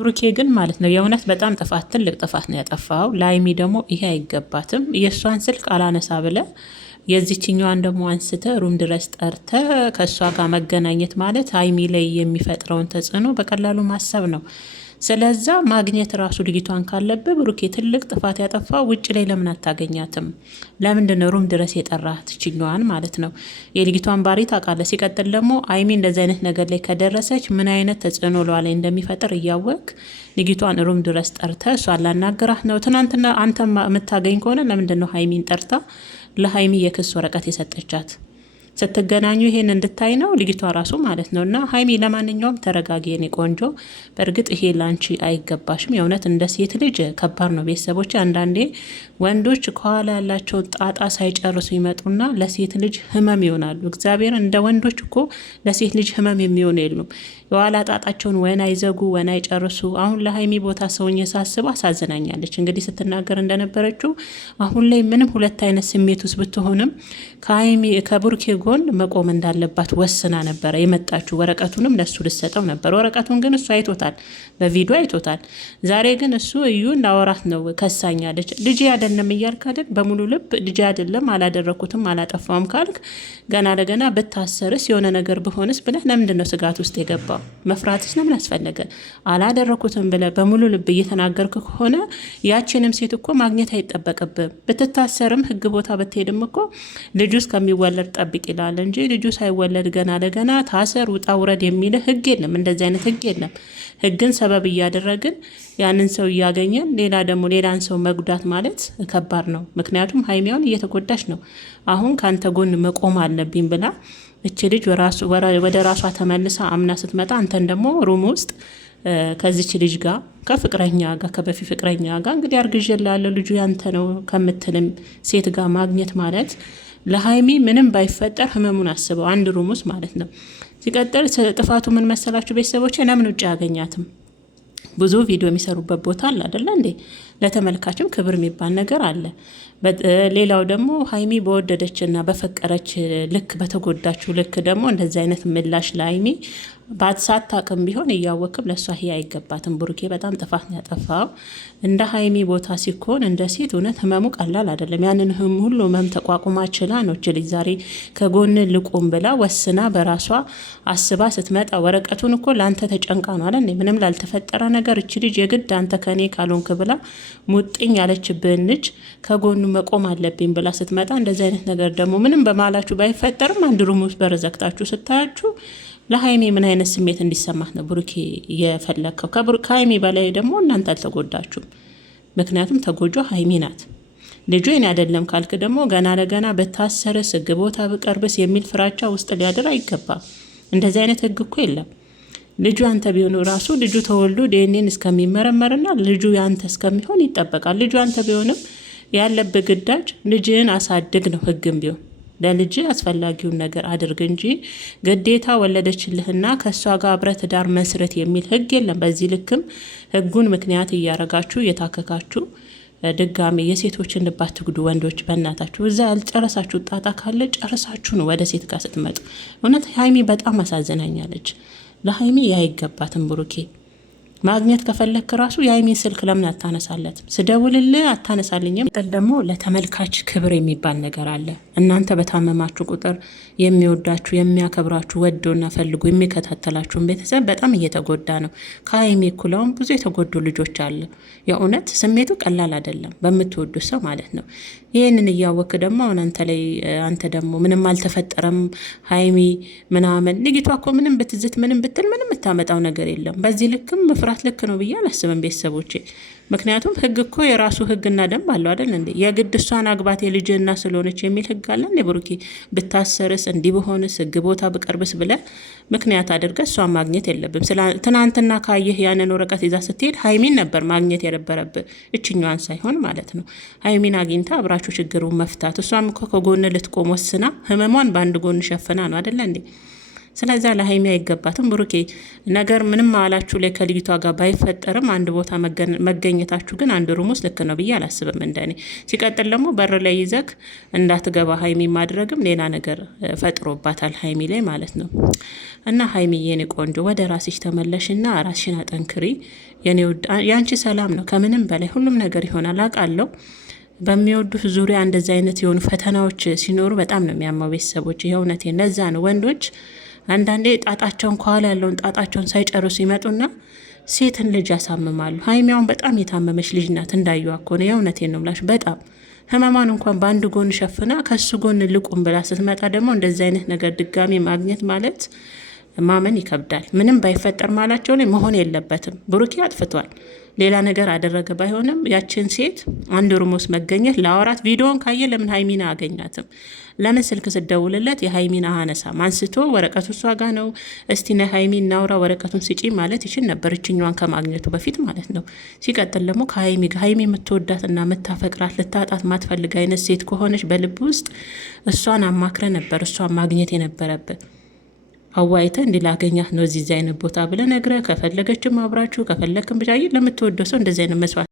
ብሩኬ ግን ማለት ነው የእውነት በጣም ጥፋት ትልቅ ጥፋት ነው ያጠፋው። ላይሚ ደግሞ ይሄ አይገባትም። የእሷን ስልክ አላነሳ ብለ የዚችኛዋን ደግሞ አንስተ ሩም ድረስ ጠርተ ከእሷ ጋር መገናኘት ማለት ሀይሚ ላይ የሚፈጥረውን ተጽዕኖ በቀላሉ ማሰብ ነው። ስለዛ ማግኘት ራሱ ልጅቷን ካለብህ ብሩኬ ትልቅ ጥፋት ያጠፋው ውጭ ላይ ለምን አታገኛትም? ለምንድን ሩም ድረስ የጠራት ችኛዋን ማለት ነው? የልጅቷን ባሪ ታውቃለህ። ሲቀጥል ደግሞ ሀይሚ እንደዚህ አይነት ነገር ላይ ከደረሰች ምን አይነት ተጽዕኖ ለዋ ላይ እንደሚፈጥር እያወቅ ልጅቷን ሩም ድረስ ጠርተ እሷን ላናገራት ነው። ትናንትና አንተ የምታገኝ ከሆነ ለምንድን ነው ሀይሚን ጠርታ ለሀይሚ የክስ ወረቀት የሰጠቻት? ስትገናኙ ይሄን እንድታይ ነው ልጅቷ ራሱ ማለት ነው። እና ሀይሚ ለማንኛውም ተረጋጊ የኔ ቆንጆ። በእርግጥ ይሄ ላንቺ አይገባሽም። የእውነት እንደ ሴት ልጅ ከባድ ነው። ቤተሰቦች አንዳንዴ ወንዶች ከኋላ ያላቸው ጣጣ ሳይጨርሱ ይመጡና ለሴት ልጅ ህመም ይሆናሉ። እግዚአብሔር እንደ ወንዶች እኮ ለሴት ልጅ ህመም የሚሆኑ የሉም። የኋላ ጣጣቸውን ወን አይዘጉ ወን አይጨርሱ። አሁን ለሀይሚ ቦታ ሰውኝ ሳስብ አሳዝናኛለች። እንግዲህ ስትናገር እንደነበረችው አሁን ላይ ምንም ሁለት አይነት ስሜት ውስጥ ብትሆንም ከሀይሚ ከብሩኬ ጎን መቆም እንዳለባት ወስና ነበረ የመጣችው። ወረቀቱንም ለሱ ልሰጠው ነበር። ወረቀቱን ግን እሱ አይቶታል፣ በቪዲዮ አይቶታል። ዛሬ ግን እሱ እዩ እንዳወራት ነው ከሳኛለች። ልጅ አይደለም እያልክ አይደል? በሙሉ ልብ ልጅ አይደለም አላደረኩትም አላጠፋውም ካልክ ገና ለገና ብታሰርስ የሆነ ነገር ብሆንስ ብለህ ለምንድን ነው ስጋት ውስጥ የገባው? መፍራትስ ለምን አስፈለገ? አላደረኩትም ብለህ በሙሉ ልብ እየተናገርክ ከሆነ ያችንም ሴት እኮ ማግኘት አይጠበቅብም። ብትታሰርም ህግ ቦታ ብትሄድም እኮ ልጁ እስከሚወለድ ጠብቅ ይላል እንጂ ልጁ ሳይወለድ ገና ለገና ታሰር ውጣ ውረድ የሚል ህግ የለም። እንደዚህ አይነት ህግ የለም። ህግን ሰበብ እያደረግን ያንን ሰው እያገኘን ሌላ ደግሞ ሌላን ሰው መጉዳት ማለት ከባድ ነው። ምክንያቱም ሀይሚያውን እየተጎዳች ነው። አሁን ከአንተ ጎን መቆም አለብኝ ብላ እች ልጅ ወደ ራሷ ተመልሳ አምና ስትመጣ አንተን ደግሞ ሩም ውስጥ ከዚች ልጅ ጋር ከፍቅረኛ ጋር ከበፊት ፍቅረኛ ጋር እንግዲህ አርግዤልሃለሁ ልጁ ያንተ ነው ከምትልም ሴት ጋር ማግኘት ማለት ለሀይሚ ምንም ባይፈጠር ህመሙን አስበው አንድ ሩም ውስጥ ማለት ነው። ሲቀጥል ጥፋቱ ምን መሰላችሁ ቤተሰቦች? ለምን ውጭ አያገኛትም? ብዙ ቪዲዮ የሚሰሩበት ቦታ አለ አይደለ እንዴ? ለተመልካችም ክብር የሚባል ነገር አለ። ሌላው ደግሞ ሀይሚ በወደደችና በፈቀረች ልክ በተጎዳችው ልክ ደግሞ እንደዚህ አይነት ምላሽ ለሀይሚ ሳታቅም ቢሆን እያወቅም ለእሷ ይሄ አይገባትም። ብሩኬ በጣም ጥፋት ነው ያጠፋው። እንደ ሀይሚ ቦታ ሲኮን እንደ ሴት እውነት ህመሙ ቀላል አይደለም። ያንን ሁሉ ህመም ተቋቁማ ችላ ነው ልጅ ዛሬ ከጎን ልቁም ብላ ወስና በራሷ አስባ ስትመጣ ወረቀቱን እኮ ለአንተ ተጨንቃ ነው አለ ምንም ላልተፈጠረ ነገር እች ልጅ የግድ አንተ ከኔ ካልሆንክ ብላ ሙጥኝ ያለችብን ልጅ ከጎኑ መቆም አለብኝ ብላ ስትመጣ እንደዚህ አይነት ነገር ደግሞ ምንም በማላችሁ ባይፈጠርም አንድ ሩም ውስጥ በር ዘግታችሁ ስታያችሁ ለሀይሚ ምን አይነት ስሜት እንዲሰማት ነው ብሩኬ የፈለግከው? ከሀይሚ በላይ ደግሞ እናንተ አልተጎዳችሁም። ምክንያቱም ተጎጆ ሀይሚ ናት። ልጁ እኔ አይደለም ካልክ ደግሞ ገና ለገና በታሰርስ ህግ ቦታ ብቀርብስ የሚል ፍራቻ ውስጥ ሊያድር አይገባም። እንደዚህ አይነት ህግ እኮ የለም። ልጁ አንተ ቢሆኑ ራሱ ልጁ ተወልዶ ዲኤንኤን እስከሚመረመርና ልጁ ያንተ እስከሚሆን ይጠበቃል። ልጁ አንተ ቢሆንም ያለብህ ግዳጅ ልጅህን አሳድግ ነው። ህግም ቢሆን ለልጅ አስፈላጊውን ነገር አድርግ እንጂ ግዴታ ወለደችልህና ከእሷ ጋር አብረህ ትዳር መስረት የሚል ህግ የለም። በዚህ ልክም ህጉን ምክንያት እያረጋችሁ እየታከካችሁ ድጋሚ የሴቶችን ልብ አትጉዱ። ወንዶች በእናታችሁ እዛ ያልጨረሳችሁ ጣጣ ካለ ጨረሳችሁ ነው ወደ ሴት ጋር ስትመጡ። እውነት ሀይሚ በጣም አሳዝናኛለች። ለሀይሚ አይገባትም ብሩኬ። ማግኘት ከፈለክ ራሱ የሀይሚን ስልክ ለምን አታነሳለት? ስደውልልህ አታነሳልኝም። ጥል ደግሞ ለተመልካች ክብር የሚባል ነገር አለ። እናንተ በታመማችሁ ቁጥር የሚወዳችሁ የሚያከብራችሁ ወዶና ፈልጎ የሚከታተላችሁን ቤተሰብ በጣም እየተጎዳ ነው። ከሀይሚ እኩላውን ብዙ የተጎዱ ልጆች አለ። የእውነት ስሜቱ ቀላል አይደለም፣ በምትወዱ ሰው ማለት ነው። ይህንን እያወክ ደግሞ አሁን አንተ ደግሞ ምንም አልተፈጠረም ሀይሚ ምናምን ልጅቷ እኮ ምንም ብትዝት ምንም ብትል ምንም የምታመጣው ነገር የለም። በዚህ ልክም መፍራት ልክ ነው ብዬ አላስብም ቤተሰቦቼ። ምክንያቱም ህግ እኮ የራሱ ህግና ደንብ አለው አይደል እንዴ? የግድ እሷን አግባት የልጅና ስለሆነች የሚል ህግ አለ እንዴ? ብሩኬ ብታሰርስ እንዲህ በሆንስ ህግ ቦታ ብቀርብስ ብለ ምክንያት አድርገ እሷን ማግኘት የለብም። ትናንትና ካየህ ያንን ወረቀት ይዛ ስትሄድ ሀይሚን ነበር ማግኘት የነበረብህ፣ እችኛዋን ሳይሆን ማለት ነው። ሀይሚን አግኝታ አብራችሁ ችግሩን መፍታት። እሷም እኮ ከጎን ልትቆም ወስና ህመሟን በአንድ ጎን ሸፍና ነው አይደለ እንዴ? ስለዛ ለሀይሚ አይገባትም። ብሩኬ ነገር ምንም አላችሁ ላይ ከልጅቷ ጋር ባይፈጠርም አንድ ቦታ መገኘታችሁ ግን አንድ ሩም ውስጥ ልክ ነው ብዬ አላስብም እንደኔ። ሲቀጥል ደግሞ በር ላይ ይዘክ እንዳትገባ ሀይሚ ማድረግም ሌላ ነገር ፈጥሮባታል ሀይሚ ላይ ማለት ነው። እና ሀይሚ የኔ ቆንጆ ወደ ራስሽ ተመለሽና ራስሽን አጠንክሪ የኔ ውድ። ያንቺ ሰላም ነው ከምንም በላይ ሁሉም ነገር ይሆናል አውቃለሁ። በሚወዱት ዙሪያ እንደዚህ አይነት የሆኑ ፈተናዎች ሲኖሩ በጣም ነው የሚያማው ቤተሰቦች። የእውነቴን ለዛ ነው ወንዶች አንዳንዴ ጣጣቸውን ከኋላ ያለውን ጣጣቸውን ሳይጨርሱ ይመጡና ሴትን ልጅ ያሳምማሉ። ሀይሚያውን በጣም የታመመች ልጅ ናት እንዳዩ አኮነ። የእውነቴን ነው ብላሽ በጣም ህመማን እንኳን በአንድ ጎን ሸፍና ከሱ ጎን ልቁም ብላ ስትመጣ ደግሞ እንደዚህ አይነት ነገር ድጋሚ ማግኘት ማለት ማመን ይከብዳል። ምንም ባይፈጠር ማላቸው ላይ መሆን የለበትም። ብሩኬ አጥፍቷል፣ ሌላ ነገር አደረገ ባይሆንም ያችን ሴት አንድ ሩም ውስጥ መገኘት ለአወራት ቪዲዮን ካየ ለምን ሀይሚና አገኛትም? ለምን ስልክ ስደውልለት የሀይሚና አነሳም? አንስቶ ወረቀቱ እሷ ጋ ነው፣ እስቲ ነ ሀይሚ እናውራ ወረቀቱን ስጪ ማለት ይችል ነበር፣ እችኛዋን ከማግኘቱ በፊት ማለት ነው። ሲቀጥል ደግሞ ከሀይሚ ጋር ሀይሚ የምትወዳትና የምታፈቅራት ልታጣት ማትፈልግ አይነት ሴት ከሆነች በልብ ውስጥ እሷን አማክረ ነበር እሷን ማግኘት የነበረብን። አዋይተ እንዲህ ላገኛት ነው እዚህ አይነት ቦታ ብለ ነግረ ከፈለገችም አብራችሁ ከፈለግክም ብቻ ለምትወደው ሰው እንደዚህ አይነት መስዋዕት